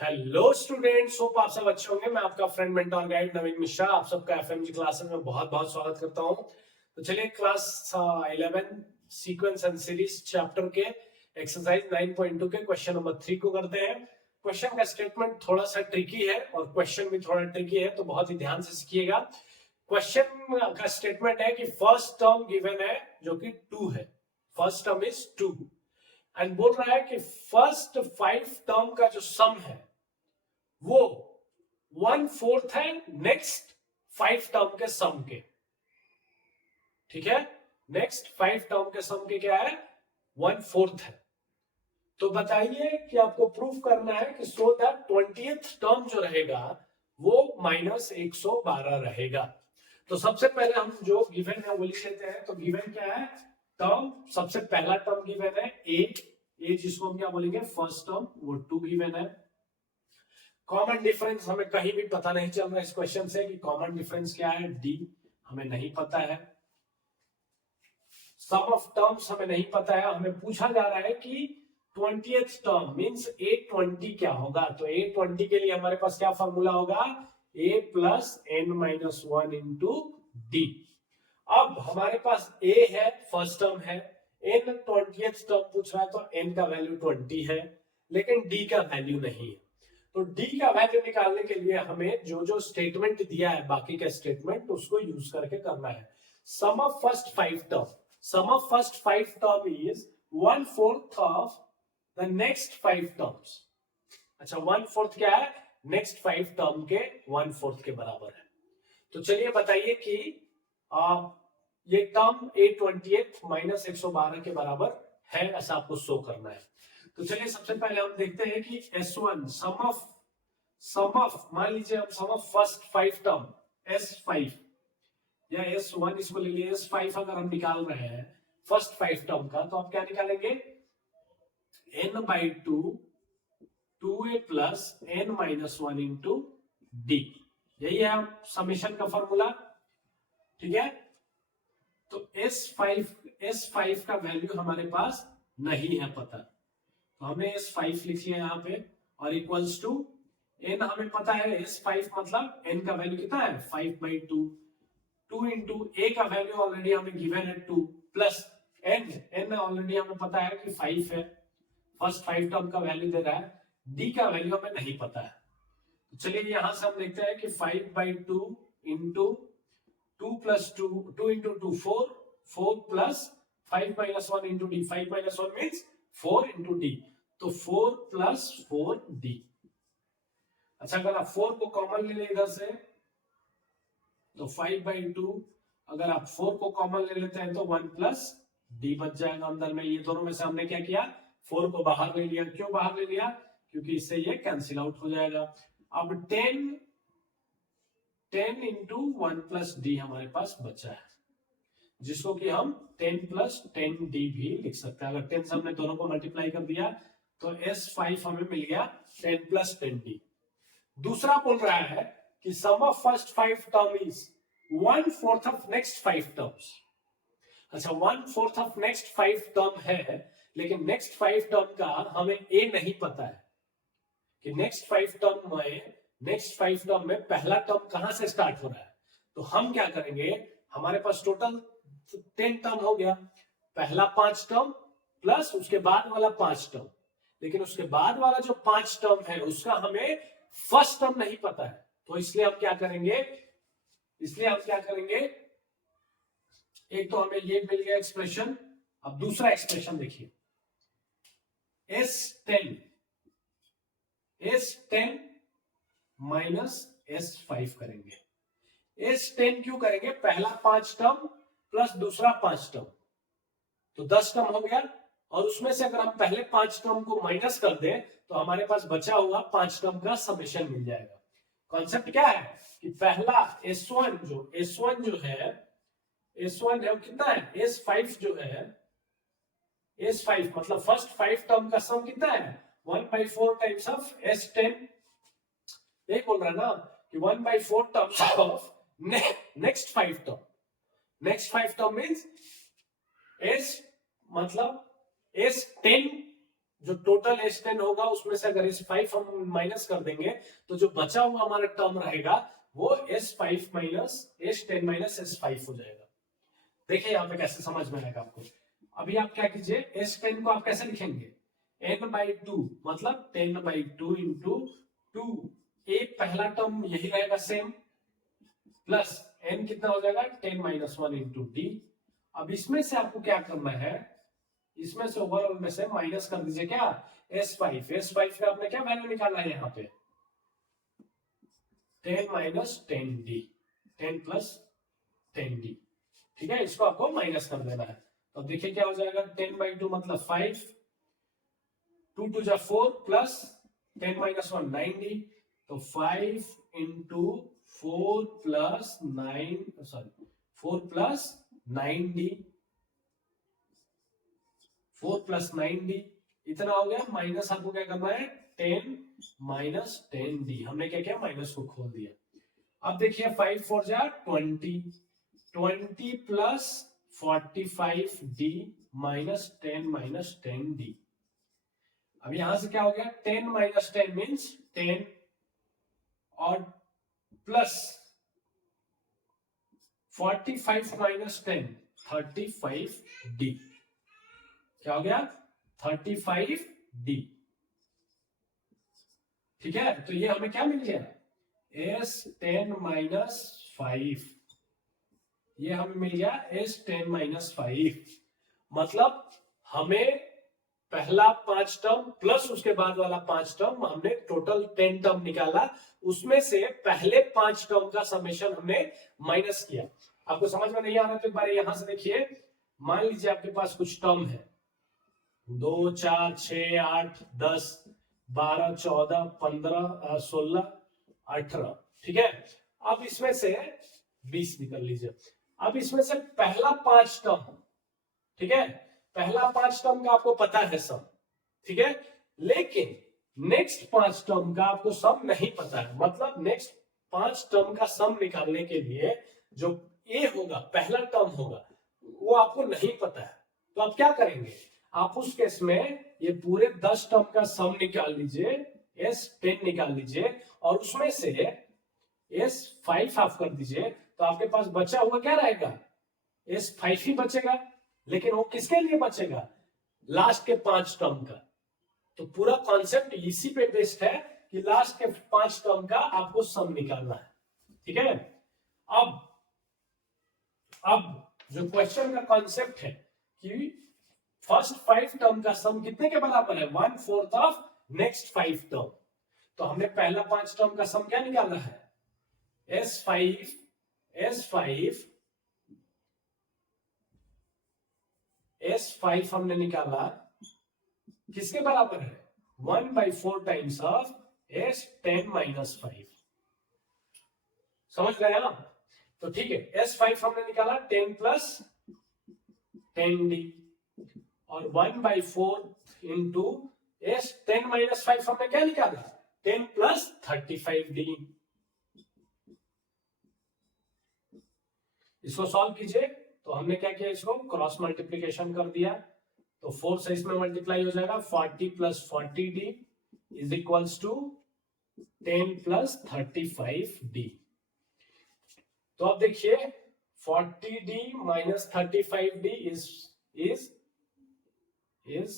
Hello students, hope आप सब अच्छे होंगे। मैं आपका फ्रेंड मेंटर गाइड नवीन मिश्रा आप सबका एफएमजी क्लासेस में बहुत बहुत स्वागत करता हूं। तो चलिए class 11 sequence and series chapter के एक्सरसाइज 9.2 के क्वेश्चन नंबर 3 को करते हैं। क्वेश्चन का स्टेटमेंट थोड़ा सा ट्रिकी है और क्वेश्चन भी थोड़ा ट्रिकी है, तो बहुत ही ध्यान से सीखिएगा। क्वेश्चन का स्टेटमेंट है कि फर्स्ट टर्म गिवन है जो कि 2 है। फर्स्ट टर्म इज 2 एंड बोल रहा है कि फर्स्ट 5 टर्म का जो सम है वो 1/4 है नेक्स्ट 5 टर्म के सम के। ठीक है, नेक्स्ट 5 टर्म के सम के क्या है, 1/4 है। तो बताइए कि आपको प्रूफ करना है कि सो दैट 20th टर्म जो रहेगा वो -112 रहेगा। तो सबसे पहले हम जो गिवन है वो लिख लेते हैं। तो गिवन क्या है, टर्म, सबसे पहला टर्म गिवन है ए जिसको हम क्या बोलेंगे फर्स्ट टर्म, वो 2 गिवन है। कॉमन डिफरेंस हमें कहीं भी पता नहीं चल रहा इस क्वेश्चन से कि कॉमन डिफरेंस क्या है, डी हमें नहीं पता है। सम ऑफ टर्म्स हमें नहीं पता है। हमें पूछा जा रहा है कि 20th टर्म मींस A20 क्या होगा। तो A20 के लिए हमारे पास क्या फॉर्मूला होगा, A plus n-1 into D. अब हमारे पास A है, फर्स्ट टर्म है, n 20th टर्म पूछ रहा है तो n का वैल्यू 20 है, लेकिन d का वैल्यू नहीं है। तो d का वैल्यू निकालने के लिए हमें जो जो स्टेटमेंट दिया है बाकी का स्टेटमेंट उसको यूज करके करना है। Sum of first 5 term, sum of first 5 term is 1/4 of the next 5 terms. अच्छा, 1/4 क्या है, नेक्स्ट 5 टर्म के 1/4 के बराबर है। तो चलिए बताइए कि ये टर्म A20 -112 के बराबर है, ऐसा आपको शो करना है। तो चलिए सबसे पहले हम देखते हैं कि S1 सम ऑफ मान लीजिए हम सम ऑफ फर्स्ट 5 टर्म S5 या S1 इसको ले लिए S5 अगर हम निकाल रहे हैं फर्स्ट 5 टर्म का, तो आप क्या निकालेंगे, n/2 2a plus n-1 into D. यही है समेशन का फॉर्मूला। ठीक है, तो S5 का वैल्यू हमारे पास नहीं है पता, तो हमें S5 लिख लिया यहाँ पे और इक्वल्स टू n हमें पता है। S5 मतलब n का वैल्यू कितना है 5/2, 2 इंटू a का वैल्यू ऑलरेडी हमें गिवन है 2 प्लस n ऑलरेडी हमें पता है कि 5 है, फर्स्ट 5 टर्म का वैल्यू दे रहा है, d का वैल्यू हमें नहीं पता है। तो चलिए यहां से हम देखते हैं कि 5/2 into 2 plus 2 into 2 4 plus 5-1 into D, 5-1 means 4 into D, तो 4 प्लस 4d। अच्छा, अगर आप 4 को कॉमन ले लें इधर से तो 5/2, अगर आप 4 को कॉमन ले लेते हैं तो 1 प्लस डी बच जाएगा अंदर में। ये दोनों में से हमने क्या किया, 4 को बाहर ले लिया। क्यों बाहर ले लिया, क्योंकि इससे ये कैंसिल आउट हो जाएगा। अब 10 इंटू 1 प्लस डी हमारे पास बचा है, जिसको कि हम 10 प्लस 10d भी लिख सकते हैं। अगर 10 से हमने दोनों को मल्टीप्लाई कर दिया तो S5 हमें मिल गया 10 प्लस 10d। दूसरा बोल रहा है कि sum of first 5 term is 1/4 of next 5 terms. अच्छा, 1/4 ऑफ नेक्स्ट 5 टर्म है, लेकिन नेक्स्ट 5 टर्म का हमें a नहीं पता है कि नेक्स्ट 5 टर्म में पहला टर्म कहां से स्टार्ट हो रहा है। तो हम क्या करेंगे, हमारे पास टोटल 10 टर्म हो गया, पहला 5 टर्म प्लस उसके बाद वाला 5 टर्म, लेकिन उसके बाद वाला जो 5 टर्म है उसका हमें फर्स्ट टर्म नहीं पता है। तो इसलिए हम क्या करेंगे, एक तो हमें ये मिल गया एक्सप्रेशन। अब दूसरा एक्सप्रेशन देखिए, S10 माइनस S5 करेंगे। S10 क्यों करेंगे, पहला 5 टर्म प्लस दूसरा 5 टर्म, तो 10 टर्म हो गया। और उसमें से अगर हम पहले 5 टर्म को माइनस कर दें तो हमारे पास बचा हुआ 5 टर्म का समेशन मिल जाएगा। कॉन्सेप्ट क्या है कि पहला S1 जो है वो कितना है, S5 जो है, S5 मतलब फर्स्ट 5 टर्म का सम कितना है 1/4 टाइम्स ऑफ S10। यही बोल रहा है ना कि 1/4 terms of next 5 term. Next 5 term means S मतलब S10 जो टोटल S10 होगा उसमें से अगर S5 हम माइनस कर देंगे तो जो बचा हुआ हमारा टर्म रहेगा वो S5 minus S10 minus S5 हो जाएगा। देखिए यहाँ पे कैसे समझ में आएगा आपको। अभी आप क्या कीजिए, S10 को आप कैसे लिखेंगे, n/2 मतलब 10/2 इंटू 2, ए पहला टर्म यही रहेगा सेम, प्लस n कितना हो जाएगा 10-1 इंटू डी। अब इसमें से आपको क्या करना है, इसमें से ओवरऑल में से माइनस कर दीजिए क्या S5 का आपने क्या वैल्यू निकालना है यहाँ पे 10-10d, 10 प्लस 10d, ठीक है, इसको आपको माइनस कर देना है। तो देखिए क्या हो जाएगा 10/2 मतलब 5, 2 2 जा 4 प्लस 10-1 9d, तो 5 into 4 plus 9 sorry 4 plus 9d, 4 plus 9d इतना हो गया, माइनस आपको क्या करना है 10 माइनस 10d, हमने क्या किया माइनस को खोल दिया। अब देखिए 5 4 जा 20, 20 plus 45d minus 10 minus 10d। अब यहां से क्या हो गया 10 माइनस 10 मीन्स 10 और प्लस 45 माइनस 10 35d, क्या हो गया 35d, ठीक है। तो ये हमें क्या मिल गया S10 माइनस 5, ये हमें मिल गया S10 माइनस 5, मतलब हमें पहला 5 टर्म प्लस उसके बाद वाला 5 टर्म, हमने टोटल 10 टर्म निकाला, उसमें से पहले 5 टर्म का समेशन हमने माइनस किया। आपको समझ में नहीं आ रहा तो एक बार यहां से देखिए, मान लीजिए आपके पास कुछ टर्म है 2 4 6 8 10 12 14 15 16 18, ठीक है। अब इसमें से 20 निकल लीजिए। अब इसमें से पहला 5 टर्म, ठीक है, पहला 5 टर्म का आपको पता है सम, ठीक है, लेकिन नेक्स्ट 5 टर्म का आपको सम नहीं पता है, मतलब नेक्स्ट 5 टर्म का सम निकालने के लिए जो ए होगा पहला टर्म होगा वो आपको नहीं पता है, तो आप क्या करेंगे, आप उस केस में ये पूरे 10 टर्म का सम निकाल लीजिए, S10 निकाल लीजिए और उसमें से S5 हाफ कर दीजिए, तो आपके पास बचा हुआ क्या रहेगा S5 ही बचेगा, लेकिन वो किसके लिए बचेगा लास्ट के 5 टर्म का। तो पूरा कॉन्सेप्ट इसी पे बेस्ड है कि लास्ट के 5 टर्म का आपको सम निकालना है, ठीक है। अब जो क्वेश्चन का कॉन्सेप्ट है कि फर्स्ट 5 टर्म का सम कितने के बराबर है 1/4 ऑफ नेक्स्ट 5 टर्म, तो हमने पहला 5 टर्म का सम क्या निकाला है S5 हमने निकाला किसके बराबर है 1/4 टाइम्स ऑफ S10 माइनस 5, समझ गए ना। तो ठीक है, S5 हमने निकाला 10 प्लस 10d और 1/4 इंटू S10 माइनस 5 हमने क्या निकाला 10 प्लस 35d। इसको सॉल्व कीजिए, तो हमने क्या किया, इसको क्रॉस मल्टीप्लीकेशन कर दिया, तो 4 से इसमें मल्टीप्लाई हो जाएगा 40 plus 40d is equals to 10 plus 35d। तो अब देखिए 40d minus 35d is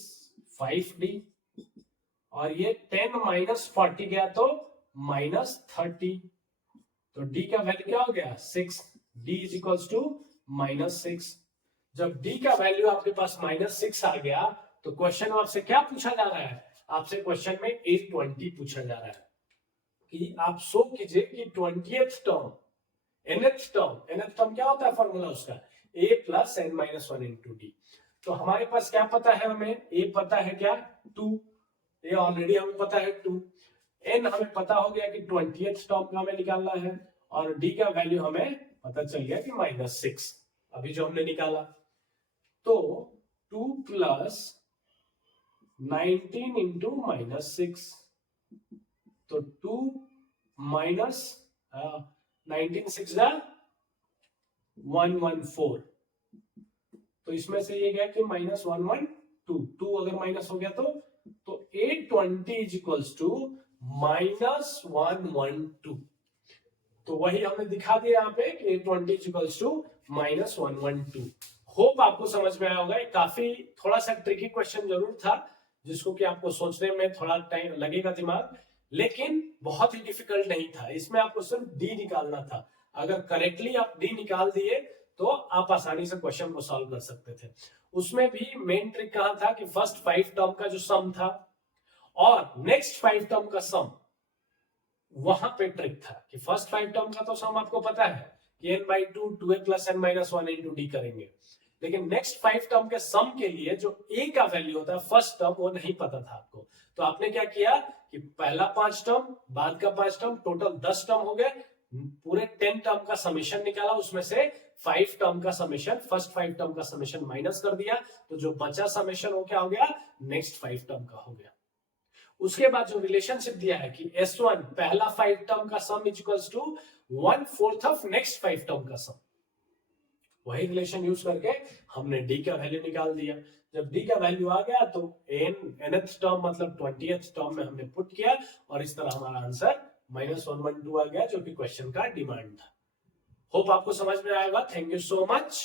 5d और ये 10 माइनस 40 गया तो माइनस 30, तो d का वैल्यू क्या हो गया 6, d इज इक्वल्स टू -6। जब d का वैल्यू आपके पास -6 आ गया तो क्वेश्चन में आपसे क्या पूछा जा रहा है, आपसे क्वेश्चन में A20 पूछा जा रहा है कि आप शो कीजिए कि 20th टर्म nth टर्म क्या होता है फॉर्मूला उसका a plus n-1 into D. तो हमारे पास क्या पता है, हमें a पता है क्या 2, a ऑलरेडी हमें पता है 2, n हमें पता हो गया कि 20th टर्म का हमें निकालना है और d का वैल्यू हमें पता चल गया कि -6 अभी जो हमने निकाला। तो 2 प्लस 19 इंटू -6, तो 2 माइनस 19 6 114, तो इसमें से ये गया कि -112, 2 अगर माइनस हो गया तो A20 इज इक्वल्स टू -112। तो वही हमने दिखा दिया यहाँ पे कि A20 is equals to -112। Hope आपको समझ में आया होगा। काफी थोड़ा सा ट्रिकी क्वेश्चन जरूर था, जिसको कि आपको सोचने में थोड़ा टाइम लगेगा दिमाग, लेकिन बहुत ही डिफिकल्ट नहीं था। इसमें आपको सिर्फ डी निकालना था। अगर करेक्टली आप डी निकाल दिए तो आप आसानी से क्वेश्चन को सॉल्व कर सकते थे। उसमें भी मेन ट्रिक कहाँ था कि फर्स्ट 5 टर्म का जो सम था और नेक्स्ट 5 टर्म का सम, वहां पे ट्रिक था कि फर्स्ट 5 टर्म का तो सम आपको पता है कि n/2 2a + n-1 into d करेंगे, लेकिन नेक्स्ट 5 टर्म के सम के लिए जो a का वैल्यू होता है फर्स्ट टर्म, वो नहीं पता था आपको। तो आपने क्या किया कि पहला 5 टर्म, बाद का 5 टर्म, टोटल 10 टर्म हो गए, पूरे 10 टर्म का समेशन निकाला, उसमें से 5 टर्म का समेशन, फर्स्ट 5 टर्म का समेशन माइनस कर दिया, तो जो बचा समेशन वो क्या हो गया, नेक्स्ट 5 टर्म का हो गया। उसके बाद जो रिलेशनशिप दिया है कि S1 पहला 5 टर्म का sum is equals to 1/4 of next 5 term का सम, वही रिलेशन यूज करके हमने d का वैल्यू निकाल दिया। जब d का वैल्यू आ गया तो nth टर्म मतलब 20th टर्म में हमने पुट किया, और इस तरह हमारा आंसर -112 आ गया, जो कि क्वेश्चन का डिमांड था। होप आपको समझ में आएगा। Thank you so much.